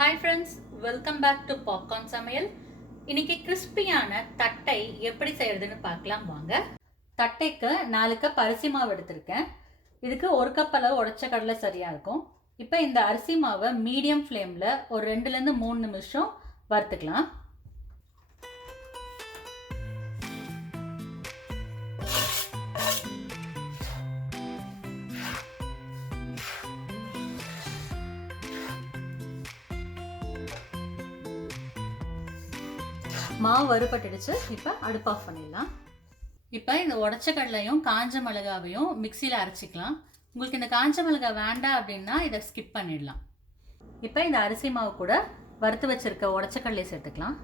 Hi friends, welcome back to Popcorn சமையல். இன்னைக்கு கிறிஸ்பியான தட்டை எப்படி செய்யறதுன்னு பார்க்கலாம் வாங்க. தட்டைக்கு 4 கப் அரிசி மாவு எடுத்திருக்கேன். இதுக்கு 1 கப் அளவு உடைச்ச கடலை சரியாக இருக்கும். இப்போ இந்த அரிசி மாவை மீடியம் ஃப்ளேமில் ஒரு 2லேருந்து 3 நிமிஷம் வறுத்துக்கலாம். மாவு வறுபட்டுடுச்சு. இப்போ அடுப்பு ஆஃப் பண்ணிடலாம். இப்போ இந்த உடச்ச கடலையும் காஞ்ச மிளகாவையும் மிக்சியில் அரைச்சிக்கலாம். உங்களுக்கு இந்த காஞ்ச மிளகாய் வேண்டாம் அப்படின்னா இதை ஸ்கிப் பண்ணிடலாம். இப்போ இந்த அரிசி மாவு கூட வறுத்து வச்சிருக்க உடச்ச கடலை சேர்த்துக்கலாம்.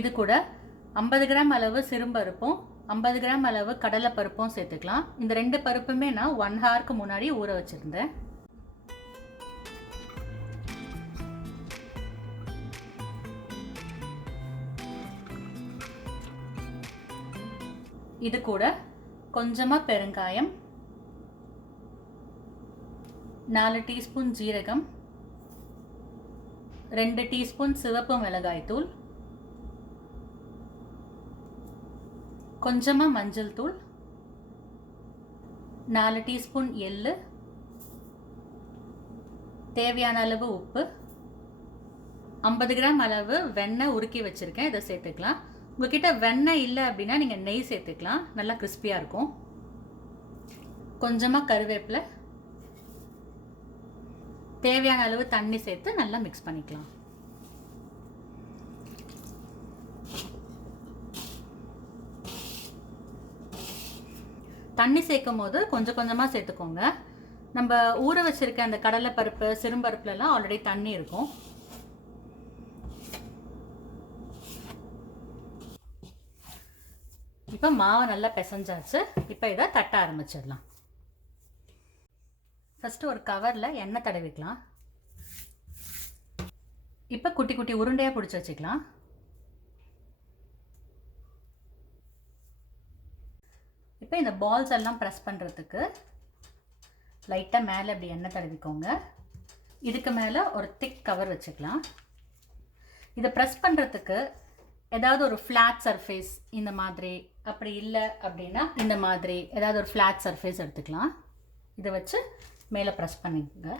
இது கூட 50 கிராம் அளவு சிறும்பருப்பும் 50 கிராம் அளவு கடலை பருப்பும் சேர்த்துக்கலாம். இந்த 2 பருப்புமே நான் 1 ஹவருக்கு முன்னாடி ஊற வச்சுருந்தேன். இது கூட கொஞ்சமாக பெருங்காயம், 4 டீஸ்பூன் ஜீரகம், 2 டீஸ்பூன் சிவப்பு மிளகாய் தூள், கொஞ்சமாக மஞ்சள் தூள், 4 டீஸ்பூன் எள்ளு, தேவையான அளவு உப்பு, 50 கிராம் அளவு வெண்ணெய் உருக்கி வச்சுருக்கேன். இதை சேர்த்துக்கலாம். உங்ககிட்ட வெண்ணெய் இல்லை அப்படின்னா நீங்கள் நெய் சேர்த்துக்கலாம், நல்லா கிறிஸ்பியாக இருக்கும். கொஞ்சமாக கருவேப்பிலை, தேவையான அளவு தண்ணி சேர்த்து நல்லா மிக்ஸ் பண்ணிக்கலாம். தண்ணி சேர்க்கும் போது கொஞ்சம் கொஞ்சமாக சேர்த்துக்கோங்க. நம்ம ஊற வச்சுருக்க அந்த கடலைப்பருப்பு சிறும்பருப்புலலாம் ஆல்ரெடி தண்ணி இருக்கும். இப்போ மாவு நல்லா பிசைஞ்சாச்சு. இப்போ இதை தட்ட ஆரம்பிச்சிடலாம். ஃபஸ்ட்டு ஒரு கவரில் எண்ணெய் தடவிக்கலாம். இப்போ குட்டி குட்டி உருண்டையாக பிடிச்சி வச்சுக்கலாம். இப்போ இந்த பால்ஸ் எல்லாம் ப்ரெஸ் பண்ணுறதுக்கு லைட்டாக மேலே இப்படி எண்ணெய் தடவிக்கோங்க. இதுக்கு மேலே ஒரு திக் கவர் வச்சுக்கலாம். இதை ப்ரெஸ் பண்ணுறதுக்கு ஏதாவது ஒரு ஃப்ளாட் சர்ஃபேஸ் இந்த மாதிரி, அப்படி இல்லை அப்படின்னா இந்த மாதிரி ஏதாவது ஒரு ஃப்ளாட் சர்ஃபேஸ் எடுத்துக்கலாம். இதை வச்சு மேலே ப்ரெஸ் பண்ணிக்கோங்க.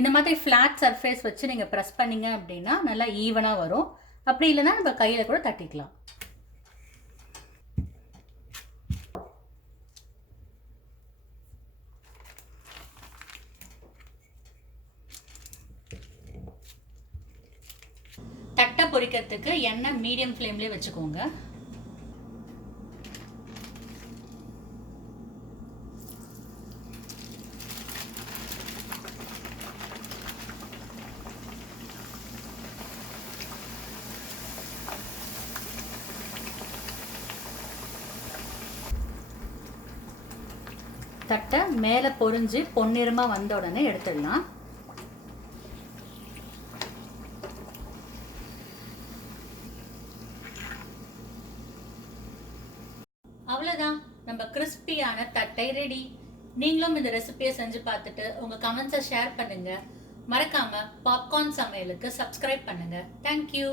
இந்த மாதிரி ஃப்ளாட் சர்ஃபேஸ் வச்சு நீங்கள் ப்ரெஸ் பண்ணிங்க அப்படின்னா நல்லா ஈவனாக வரும். அப்படி இல்லைன்னா நம்ம கையில் கூட தட்டிக்கலாம். தட்டை பொரிக்கிறதுக்கு எண்ணெய் மீடியம் ஃப்ளேம்லேயே வச்சுக்கோங்க. தட்டை மேலே பொரிஞ்சு பொன்னிறமாக வந்த உடனே எடுத்துடலாம். அவ்வளோதான், நம்ம கிறிஸ்பியான தட்டை ரெடி. நீங்களும் இந்த ரெசிபியை செஞ்சு பார்த்துட்டு உங்கள் கமெண்ட்ஸை ஷேர் பண்ணுங்கள். மறக்காமல் பாப்கார்ன் சமையலுக்கு சப்ஸ்கிரைப் பண்ணுங்கள். தேங்க்யூ.